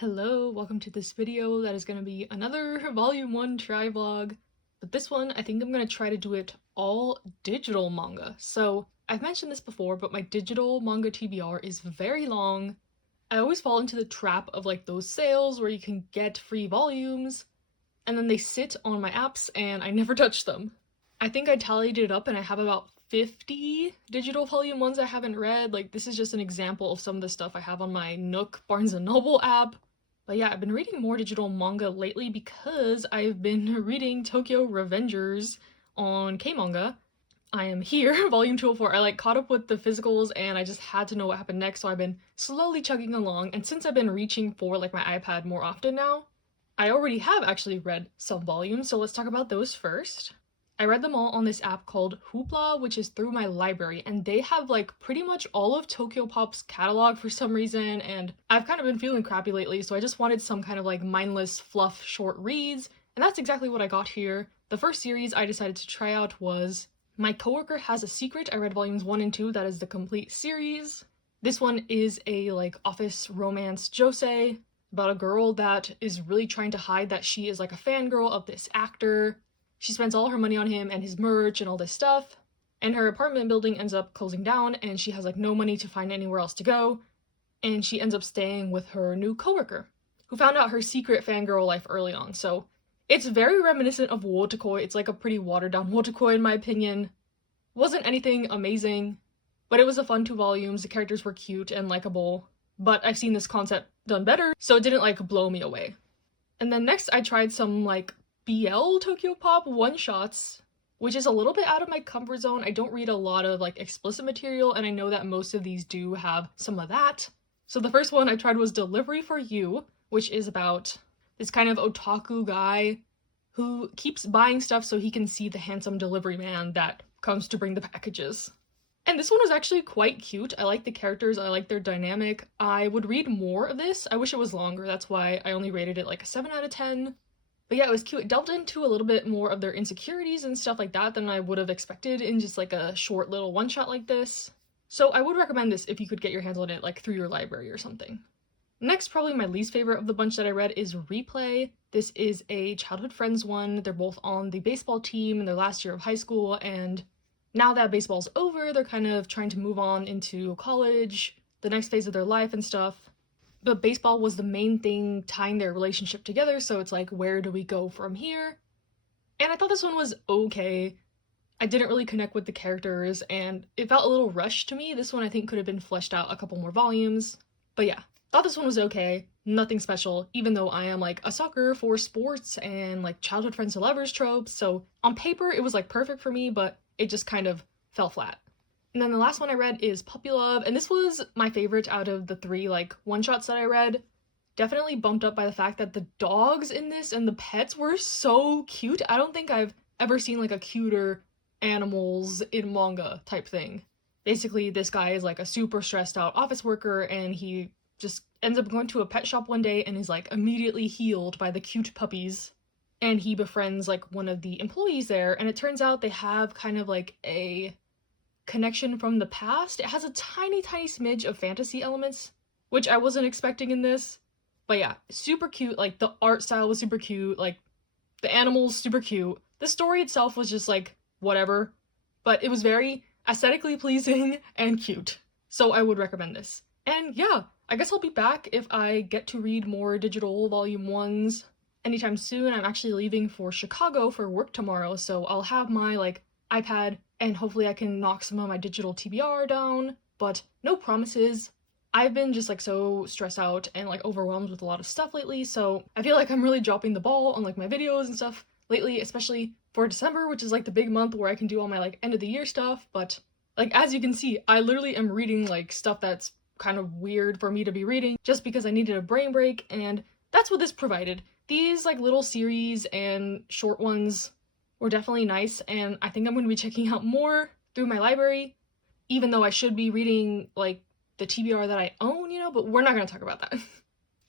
Hello, welcome to this video that is going to be another volume 1 try vlog. But this one, I think I'm going to try to do it all digital manga. So I've mentioned this before, but my digital manga TBR is very long. I always fall into the trap of like those sales where you can get free volumes and then they sit on my apps and I never touch them. I think I tallied it up and I have about 50 digital volume 1s I haven't read. Like, this is just an example of some of the stuff I have on my Nook Barnes & Noble app. But yeah, I've been reading more digital manga lately because I've been reading Tokyo Revengers on K-Manga. I am here, volume 204. I caught up with the physicals and I just had to know what happened next, so I've been slowly chugging along. And since I've been reaching for my iPad more often now, I already have actually read some volumes, so let's talk about those first. I read them all on this app called Hoopla, which is through my library, and they have pretty much all of Tokyopop's catalog for some reason, and I've kind of been feeling crappy lately, so I just wanted some kind of mindless fluff short reads, and that's exactly what I got here. The first series I decided to try out was My Coworker Has a Secret. I read volumes 1 and 2, that is the complete series. This one is a office romance josei about a girl that is really trying to hide that she is a fangirl of this actor. She spends all her money on him and his merch and all this stuff, and her apartment building ends up closing down and she has no money to find anywhere else to go, and she ends up staying with her new coworker, who found out her secret fangirl life early on. So it's very reminiscent of Wotakoi. It's a pretty watered down Wotakoi in my opinion. Wasn't anything amazing, but it was a fun 2 volumes. The characters were cute and likable, but I've seen this concept done better, so it didn't blow me away. And then next I tried some BL Tokyopop one-shots, which is a little bit out of my comfort zone. I don't read a lot of explicit material, and I know that most of these do have some of that. So the first one I tried was Delivery for You, which is about this kind of otaku guy who keeps buying stuff so he can see the handsome delivery man that comes to bring the packages. And this one was actually quite cute. I like the characters, I like their dynamic. I would read more of this. I wish it was longer, that's why I only rated it a 7 out of 10. But yeah, it was cute. It delved into a little bit more of their insecurities and stuff like that than I would have expected in just a short little one-shot like this. So I would recommend this if you could get your hands on it through your library or something. Next, probably my least favorite of the bunch that I read is Replay. This is a childhood friends one. They're both on the baseball team in their last year of high school, and now that baseball's over, they're kind of trying to move on into college, the next phase of their life and stuff. But baseball was the main thing tying their relationship together, so it's where do we go from here? And I thought this one was okay. I didn't really connect with the characters, and it felt a little rushed to me. This one I think could have been fleshed out a couple more volumes. But yeah, thought this one was okay. Nothing special, even though I am a sucker for sports and childhood friends to lovers tropes, so on paper it was perfect for me, but it just kind of fell flat. And then the last one I read is Puppy Love, and this was my favorite out of the 3 one-shots that I read. Definitely bumped up by the fact that the dogs in this and the pets were so cute. I don't think I've ever seen a cuter animals in manga type thing. Basically, this guy is a super stressed out office worker, and he just ends up going to a pet shop one day and is immediately healed by the cute puppies. And he befriends one of the employees there, and it turns out they have kind of a connection from the past. It has a tiny smidge of fantasy elements, which I wasn't expecting in this. But yeah, super cute. The art style was super cute, the animals super cute. The story itself was just whatever, but it was very aesthetically pleasing and cute, so I would recommend this. And yeah, I guess I'll be back if I get to read more digital volume 1s anytime soon. I'm actually leaving for Chicago for work tomorrow, so I'll have my iPad, and hopefully I can knock some of my digital TBR down, but no promises. I've been just so stressed out and overwhelmed with a lot of stuff lately, so I feel I'm really dropping the ball on my videos and stuff lately, especially for December, which is the big month where I can do all my end of the year stuff. But as you can see, I literally am reading stuff that's kind of weird for me to be reading just because I needed a brain break, and that's what this provided. These little series and short ones were definitely nice, and I think I'm going to be checking out more through my library, even though I should be reading the TBR that I own, but we're not going to talk about that.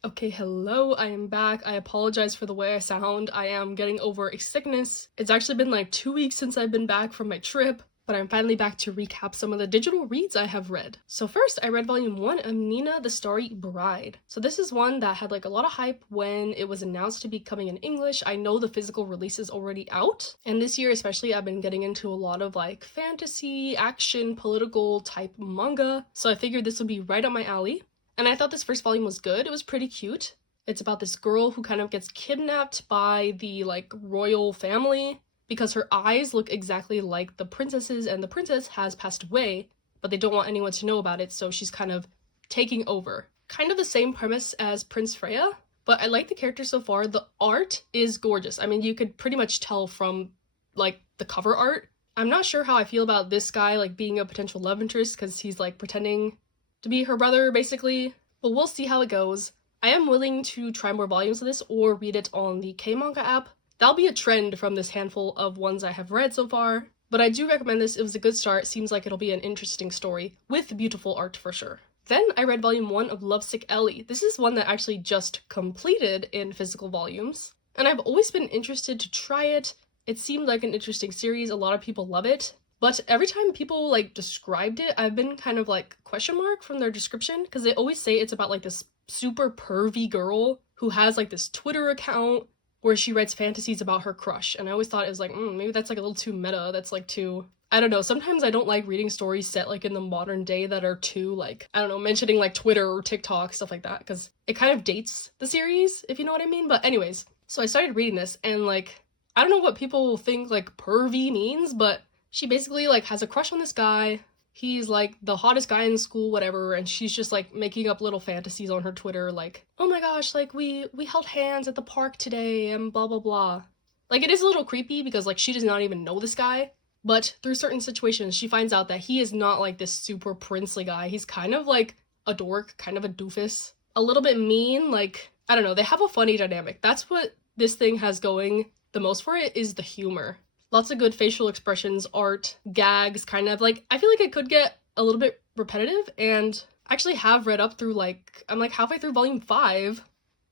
Okay, hello, I am back. I apologize for the way I sound. I am getting over a sickness. It's actually been 2 weeks since I've been back from my trip, but I'm finally back to recap some of the digital reads I have read. So first, I read volume 1 of Nina the Starry Bride. So this is one that had like a lot of hype when it was announced to be coming in English. I know the physical release is already out, and this year especially I've been getting into a lot of like fantasy, action, political type manga, so I figured this would be right up my alley. And I thought this first volume was good. It was pretty cute. It's about this girl who kind of gets kidnapped by the like royal family because her eyes look exactly like the princess's, and the princess has passed away, but they don't want anyone to know about it, so she's kind of taking over. Kind of the same premise as Prince Freya, but I like the characters so far. The art is gorgeous. I mean, you could pretty much tell from like the cover art. I'm not sure how I feel about this guy like being a potential love interest because he's like pretending to be her brother basically, but we'll see how it goes. I am willing to try more volumes of this or read it on the K-manga app. That'll be a trend from this handful of ones I have read so far, but I do recommend this. It was a good start. Seems like it'll be an interesting story with beautiful art for sure. Then I read volume 1 of Lovesick Ellie. This is one that I actually just completed in physical volumes, and I've always been interested to try it. It seemed like an interesting series. A lot of people love it, but every time people like described it, I've been kind of like question mark from their description because they always say it's about like this super pervy girl who has like this Twitter account where she writes fantasies about her crush, and I always thought it was like, maybe that's like a little too meta, that's like too, I don't know, sometimes I don't like reading stories set like in the modern day that are too like, I don't know, mentioning like Twitter or TikTok, stuff like that, because it kind of dates the series, if you know what I mean. But anyways, so I started reading this, and like, I don't know what people think like pervy means, but she basically like has a crush on this guy. He's like the hottest guy in school, whatever, and she's just like making up little fantasies on her Twitter like, oh my gosh, like we held hands at the park today and blah blah blah. Like, it is a little creepy because like she does not even know this guy, but through certain situations she finds out that he is not like this super princely guy. He's kind of like a dork, kind of a doofus, a little bit mean, like, I don't know, they have a funny dynamic. That's what this thing has going the most for it, is the humor. Lots of good facial expressions, art, gags, kind of. Like, I feel like it could get a little bit repetitive, and I actually have read up through, like, I'm like halfway through volume 5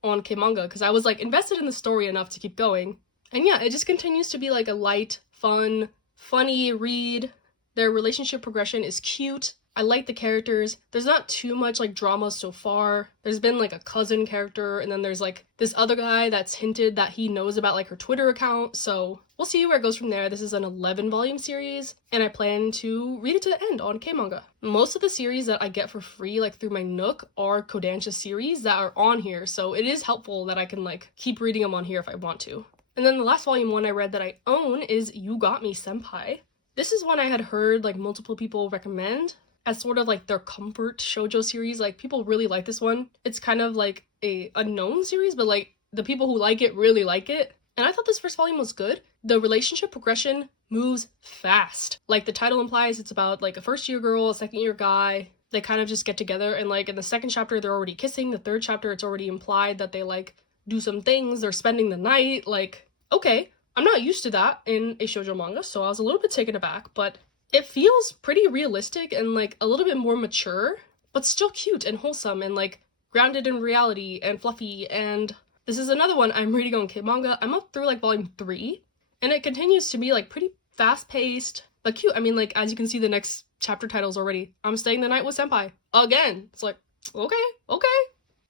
on K-manga, because I was, like, invested in the story enough to keep going. And yeah, it just continues to be, like, a light, fun, funny read. Their relationship progression is cute. I like the characters. There's not too much, like, drama so far. There's been, like, a cousin character, and then there's, like, this other guy that's hinted that he knows about, like, her Twitter account, so we'll see where it goes from there. This is an 11-volume series, and I plan to read it to the end on K-manga. Most of the series that I get for free, like, through my Nook are Kodansha series that are on here, so it is helpful that I can, like, keep reading them on here if I want to. And then the last volume one I read that I own is You Got Me Senpai. This is one I had heard, like, multiple people recommend as sort of like their comfort shoujo series. Like, people really like this one. It's kind of like a unknown series, but like the people who like it really like it. And I thought this first volume was good. The relationship progression moves fast. Like the title implies, it's about like a first-year girl, a second-year guy. They kind of just get together, and like in the second chapter they're already kissing. The third chapter it's already implied that they like do some things. They're spending the night. Like, okay, I'm not used to that in a shoujo manga, so I was a little bit taken aback, but it feels pretty realistic and like a little bit more mature, but still cute and wholesome and like grounded in reality and fluffy. And this is another one I'm reading on K-manga. I'm up through like volume 3, and it continues to be like pretty fast-paced but cute. I mean, like, as you can see, the next chapter titles already. I'm staying the night with Senpai again. It's like, okay.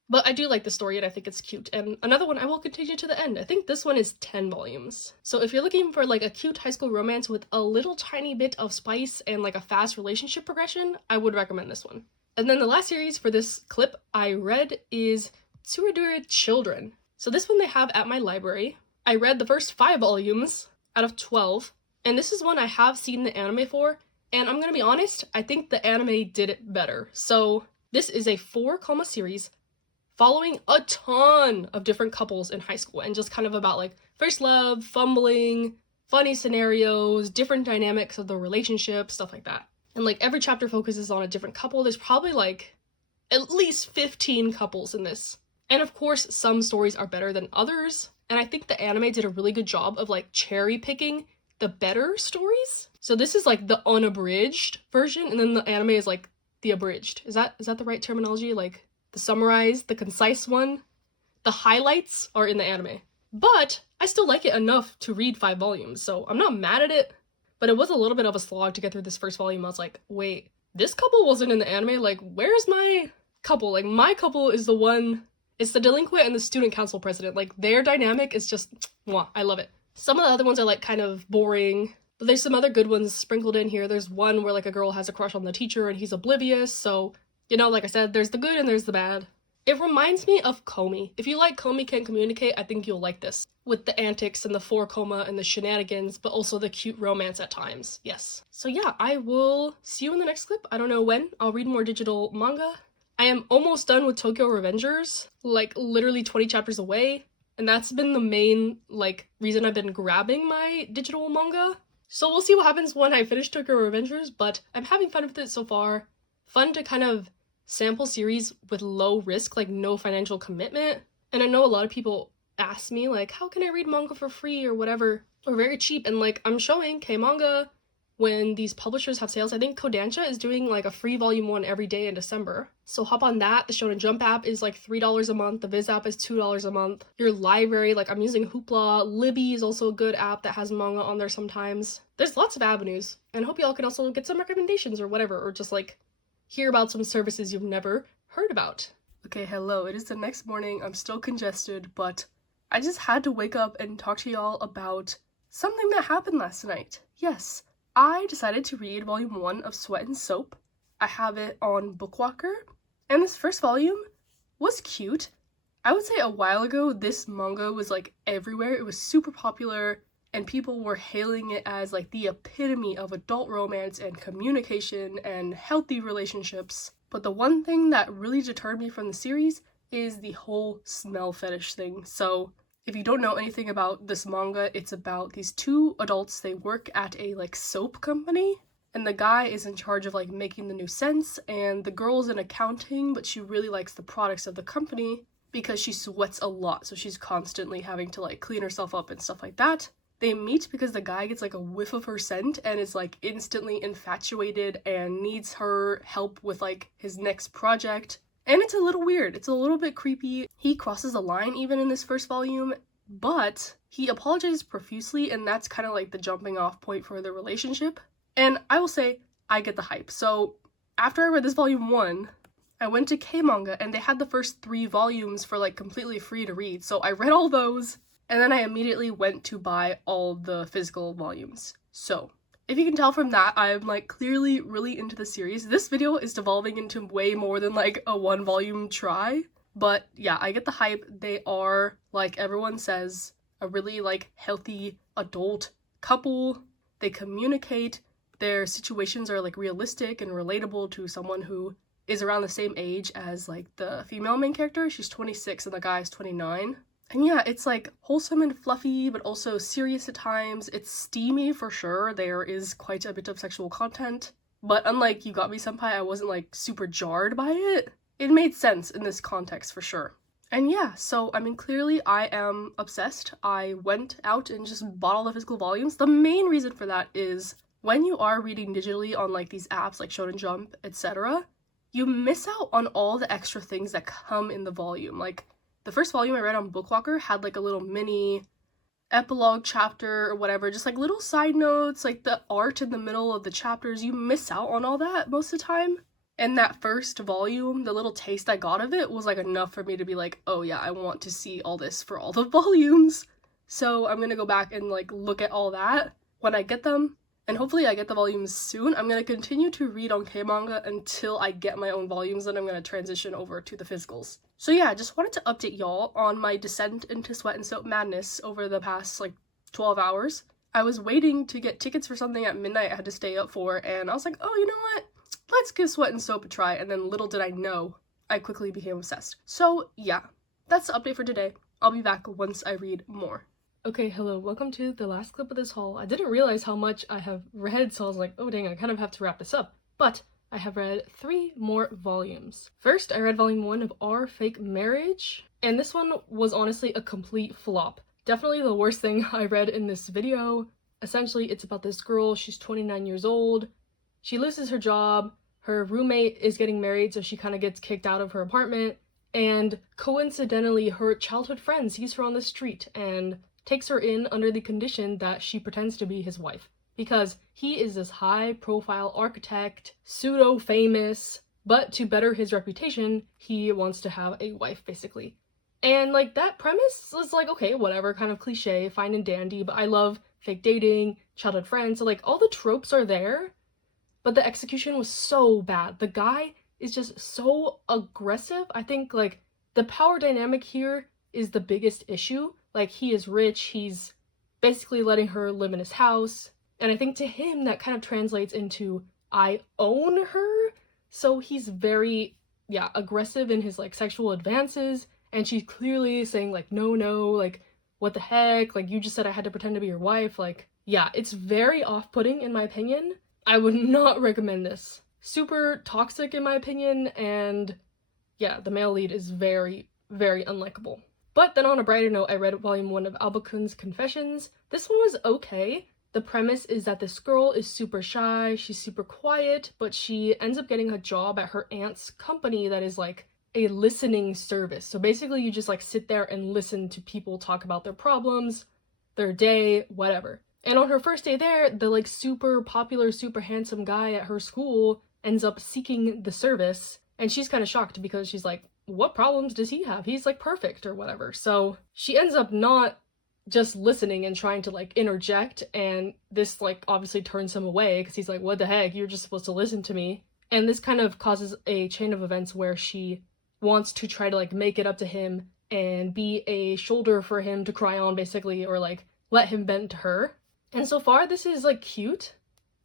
But I do like the story, and I think it's cute. And another one I will continue to the end. I think this one is 10 volumes. So if you're looking for like a cute high school romance with a little tiny bit of spice and like a fast relationship progression, I would recommend this one. And then the last series for this clip I read is Tsuradura Children. So this one they have at my library. I read the first 5 volumes out of 12, and this is one I have seen the anime for, and I'm gonna be honest, I think the anime did it better. So this is a 4-comma series following a ton of different couples in high school, and just kind of about like first love, fumbling, funny scenarios, different dynamics of the relationship, stuff like that. And like every chapter focuses on a different couple. There's probably like at least 15 couples in this. And of course, some stories are better than others, and I think the anime did a really good job of like cherry picking the better stories. So this is like the unabridged version, and then the anime is like the abridged. Is that the right terminology? Like the summarized, the concise one? The highlights are in the anime. But I still like it enough to read 5 volumes, so I'm not mad at it. but it was a little bit of a slog to get through this first volume. I was like, wait, this couple wasn't in the anime? Like, where's my couple? Like, my couple is the one, it's the delinquent and the student council president. Like, their dynamic is just, mwah, I love it. Some of the other ones are like kind of boring, but there's some other good ones sprinkled in here. There's one where like a girl has a crush on the teacher and he's oblivious, so, you know, like I said, there's the good and there's the bad. It reminds me of Komi. If you like Komi Can't Communicate, I think you'll like this. With the antics and the 4 and the shenanigans, but also the cute romance at times. Yes. So yeah, I will see you in the next clip. I don't know when. I'll read more digital manga. I am almost done with Tokyo Revengers, like literally 20 chapters away. And that's been the main, like, reason I've been grabbing my digital manga. So we'll see what happens when I finish Tokyo Revengers, but I'm having fun with it so far. Fun to kind of sample series with low risk, like no financial commitment. And I know a lot of people ask me, like, how can I read manga for free or whatever, or very cheap? And like, I'm showing K-manga when these publishers have sales. I think Kodansha is doing like a free volume 1 every day in December. So hop on that. The Shonen Jump app is like $3 a month. The Viz app is $2 a month. Your library, like I'm using Hoopla. Libby is also a good app that has manga on there sometimes. There's lots of avenues. And I hope y'all can also get some recommendations or whatever, or just like hear about some services you've never heard about. Okay, hello. It is the next morning. I'm still congested, but I just had to wake up and talk to y'all about something that happened last night. Yes, I decided to read volume 1 of Sweat and Soap. I have it on Bookwalker, and this first volume was cute. I would say a while ago, this manga was like everywhere. It was super popular, and people were hailing it as like the epitome of adult romance and communication and healthy relationships. But the one thing that really deterred me from the series is the whole smell fetish thing. So if you don't know anything about this manga, it's about these 2 adults. They work at a like soap company, and the guy is in charge of like making the new scents, and the girl's in accounting, but she really likes the products of the company because she sweats a lot, so she's constantly having to like clean herself up and stuff like that. They meet because the guy gets like a whiff of her scent and is like instantly infatuated and needs her help with like his next project. And it's a little weird. It's a little bit creepy. He crosses a line even in this first volume, but he apologizes profusely, and that's kind of like the jumping off point for the relationship. And I will say, I get the hype. So after I read this volume 1, I went to K-manga and they had the first 3 volumes for like completely free to read. So I read all those, and then I immediately went to buy all the physical volumes. So if you can tell from that, I'm like clearly really into the series. This video is devolving into way more than like a 1 volume try. But yeah, I get the hype. They are, like everyone says, a really like healthy adult couple. They communicate. Their situations are like realistic and relatable to someone who is around the same age as like the female main character. She's 26 and the guy is 29. And yeah, it's like wholesome and fluffy, but also serious at times. It's steamy for sure. There is quite a bit of sexual content. But unlike You Got Me Senpai, I wasn't like super jarred by it. It made sense in this context for sure. And yeah, so I mean, clearly I am obsessed. I went out and just bought all the physical volumes. The main reason for that is when you are reading digitally on like these apps like Shonen Jump, etc., you miss out on all the extra things that come in the volume. Like, the first volume I read on Bookwalker had like a little mini epilogue chapter or whatever, just like little side notes, like the art in the middle of the chapters. You miss out on all that most of the time. And that first volume, the little taste I got of it was like enough for me to be like, oh yeah, I want to see all this for all the volumes. So I'm gonna go back and like look at all that when I get them. And hopefully I get the volumes soon. I'm going to continue to read on K-manga until I get my own volumes, then I'm going to transition over to the physicals. So yeah, just wanted to update y'all on my descent into Sweat and Soap madness over the past like 12 hours. I was waiting to get tickets for something at midnight I had to stay up for, and I was like, oh, you know what? Let's give Sweat and Soap a try, and then little did I know, I quickly became obsessed. So yeah, that's the update for today. I'll be back once I read more. Okay, hello, welcome to the last clip of this haul. I didn't realize how much I have read, so I was like, oh dang, I kind of have to wrap this up. But I have read 3 more volumes. First, I read volume 1 of Our Fake Marriage, and this one was honestly a complete flop. Definitely the worst thing I read in this video. Essentially, it's about this girl, she's 29 years old. She loses her job, her roommate is getting married, so she kind of gets kicked out of her apartment, and coincidentally, her childhood friend sees her on the street and takes her in under the condition that she pretends to be his wife. because he is this high-profile architect, pseudo-famous, but to better his reputation, he wants to have a wife, basically. And, like, that premise is, like, okay, whatever, kind of cliche, fine and dandy, but I love fake dating, childhood friends, so, like, all the tropes are there, but the execution was so bad. The guy is just so aggressive. I think, like, the power dynamic here is the biggest issue. Like, he is rich, he's basically letting her live in his house, and I think to him that kind of translates into, I own her, so he's very, yeah, aggressive in his, like, sexual advances, and she's clearly saying, like, no, like, what the heck, like, you just said I had to pretend to be your wife, like, yeah, it's very off-putting in my opinion. I would not recommend this. Super toxic in my opinion, and yeah, the male lead is very, very unlikable. But then on a brighter note, I read volume 1 of Albakun's Confessions. This one was okay. The premise is that this girl is super shy, she's super quiet, but she ends up getting a job at her aunt's company that is like a listening service. So basically you just like sit there and listen to people talk about their problems, their day, whatever. And on her first day there, the like super popular, super handsome guy at her school ends up seeking the service, and she's kind of shocked because she's like, what problems does he have? He's like perfect or whatever. So she ends up not just listening and trying to like interject, and this like obviously turns him away because he's like, what the heck, you're just supposed to listen to me. And this kind of causes a chain of events where she wants to try to like make it up to him and be a shoulder for him to cry on basically, or like let him bend to her. And so far this is like cute.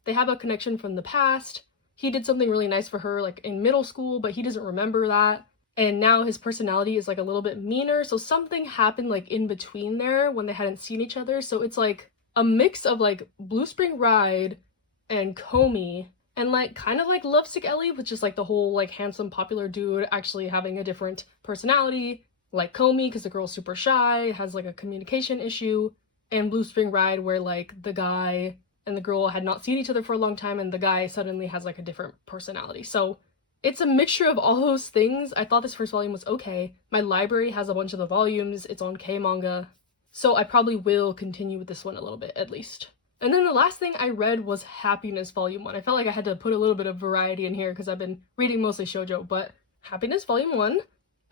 They have a connection from the past. He did something really nice for her like in middle school, but he doesn't remember that. And now his personality is like a little bit meaner, so something happened like in between there when they hadn't seen each other. So it's like a mix of like Blue Spring Ride and Comey, and like kind of like Lovesick Ellie, with just like the whole like handsome popular dude actually having a different personality, like Comey because the girl's super shy, has like a communication issue, and Blue Spring Ride where like the guy and the girl had not seen each other for a long time and the guy suddenly has like a different personality. So it's a mixture of all those things. I thought this first volume was okay. My library has a bunch of the volumes. It's on K-manga. So I probably will continue with this one a little bit, at least. And then the last thing I read was Happiness Volume 1. I felt like I had to put a little bit of variety in here because I've been reading mostly shoujo, but Happiness Volume 1.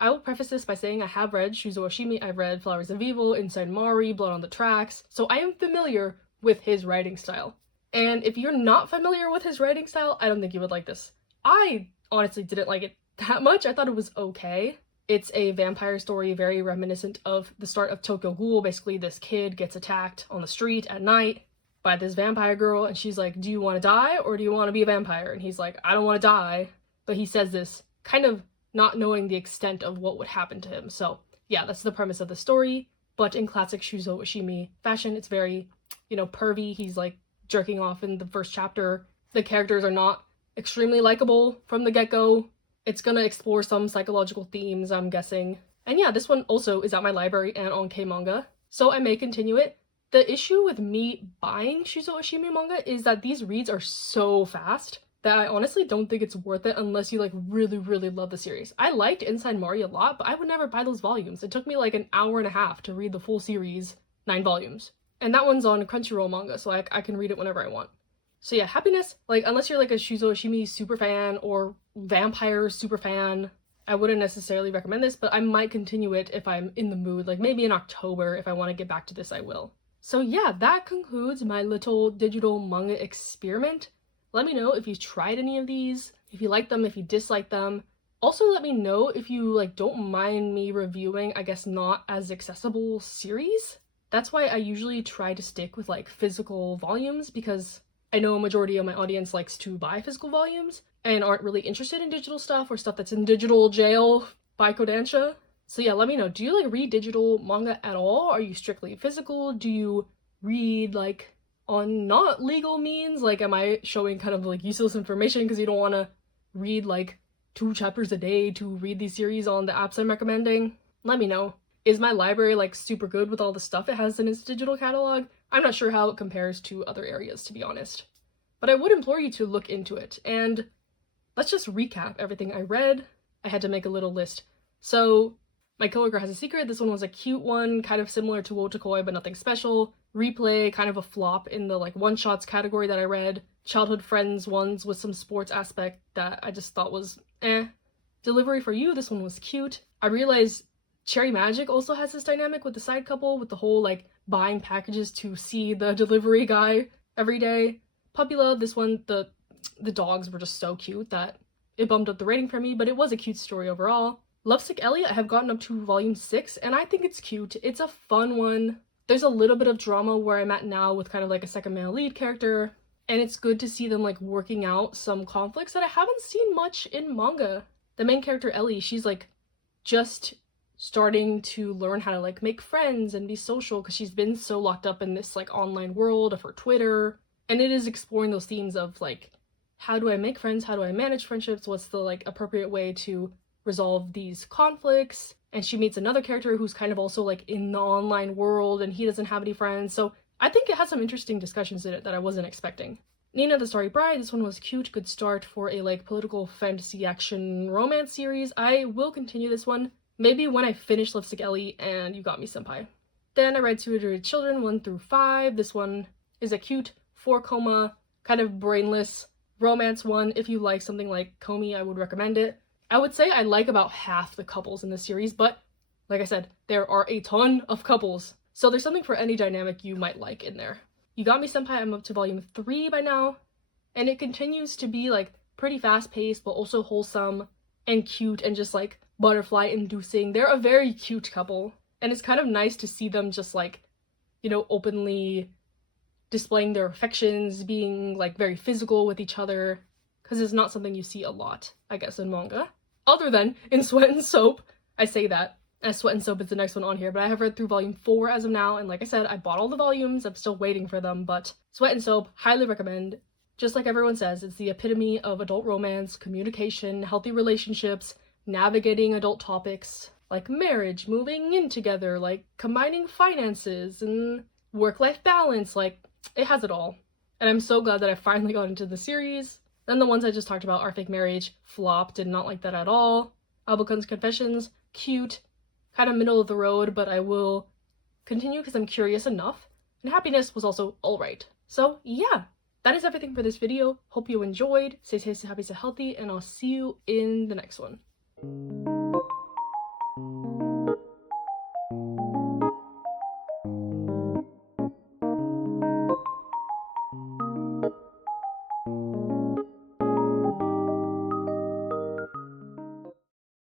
I will preface this by saying I have read Shuzo Oshimi, I've read Flowers of Evil, Inside Mari, Blood on the Tracks, so I am familiar with his writing style. And if you're not familiar with his writing style, I don't think you would like this. I honestly didn't like it that much. I thought it was okay. It's a vampire story very reminiscent of the start of Tokyo Ghoul. Basically, this kid gets attacked on the street at night by this vampire girl, and she's like, do you want to die or do you want to be a vampire? And he's like, I don't want to die. But he says this kind of not knowing the extent of what would happen to him. So yeah, that's the premise of the story. But in classic Shuzo Oshimi fashion, it's very, you know, pervy. He's like jerking off in the first chapter. The characters are not extremely likable from the get-go. It's gonna explore some psychological themes, I'm guessing. And yeah, this one also is at my library and on K-manga, so I may continue it. The issue with me buying Shuzo Oshimi manga is that these reads are so fast that I honestly don't think it's worth it unless you like really, really love the series. I liked Inside Mari a lot, but I would never buy those volumes. It took me like an hour and a half to read the full series, 9 volumes. And that one's on Crunchyroll manga, so I can read it whenever I want. So yeah, Happiness, like, unless you're like a Shuzo Oshimi super fan or vampire super fan, I wouldn't necessarily recommend this, but I might continue it if I'm in the mood, like maybe in October. If I want to get back to this, I will. So yeah, that concludes my little digital manga experiment. Let me know if you've tried any of these, if you like them, if you dislike them. Also let me know if you like don't mind me reviewing, I guess, not as accessible series. That's why I usually try to stick with like physical volumes, because I know a majority of my audience likes to buy physical volumes and aren't really interested in digital stuff or stuff that's in digital jail by Kodansha. So yeah, let me know. Do you like read digital manga at all? Are you strictly physical? Do you read like on not legal means? Like, am I showing kind of like useless information because you don't want to read like 2 chapters a day to read these series on the apps I'm recommending? Let me know. Is my library like super good with all the stuff it has in its digital catalog? I'm not sure how it compares to other areas, to be honest. But I would implore you to look into it. And let's just recap everything I read. I had to make a little list. So My Coworker Has a Secret, this one was a cute one, kind of similar to Wotakoi, but nothing special. Replay, kind of a flop in the like one-shots category that I read. Childhood Friends ones with some sports aspect that I just thought was eh. Delivery for You, this one was cute. I realized Cherry Magic also has this dynamic with the side couple, with the whole like buying packages to see the delivery guy every day. Puppy Love, this one, the dogs were just so cute that it bumped up the rating for me, but it was a cute story overall. Lovesick Ellie, I have gotten up to volume 6, and I think it's cute. It's a fun one. There's a little bit of drama where I'm at now with kind of like a second male lead character, and it's good to see them like working out some conflicts that I haven't seen much in manga. The main character Ellie, she's like just starting to learn how to like make friends and be social because she's been so locked up in this like online world of her Twitter, and it is exploring those themes of like, how do I make friends? How do I manage friendships? What's the like appropriate way to resolve these conflicts? And she meets another character who's kind of also like in the online world and he doesn't have any friends. So I think it has some interesting discussions in it that I wasn't expecting. Nina the Starry Bride, this one was cute, good start for a like political fantasy action romance series. I will continue this one, maybe when I finish Lipstick Ellie and You Got Me Senpai. Then I read 200 Children 1 through 5. This one is a cute 4-coma, kind of brainless romance one. If you like something like Komi, I would recommend it. I would say I like about half the couples in this series, but like I said, there are a ton of couples. So there's something for any dynamic you might like in there. You Got Me Senpai, I'm up to volume 3 by now, and it continues to be like pretty fast-paced, but also wholesome and cute and just like butterfly-inducing. They're a very cute couple, and it's kind of nice to see them just like, you know, openly displaying their affections, being like very physical with each other, because it's not something you see a lot, I guess, in manga. Other than in Sweat and Soap. I say that, as Sweat and Soap is the next one on here, but I have read through volume 4 as of now, and like I said, I bought all the volumes, I'm still waiting for them, but Sweat and Soap, highly recommend. Just like everyone says, it's the epitome of adult romance, communication, healthy relationships, navigating adult topics, like marriage, moving in together, like combining finances, and work-life balance, like, it has it all. And I'm so glad that I finally got into the series. Then the ones I just talked about, Our Fake Marriage, flopped, did not like that at all. Albakun's Confessions, cute, kind of middle of the road, but I will continue because I'm curious enough. And Happiness was also alright. So yeah, that is everything for this video. Hope you enjoyed. Stay safe, stay happy, stay healthy, and I'll see you in the next one.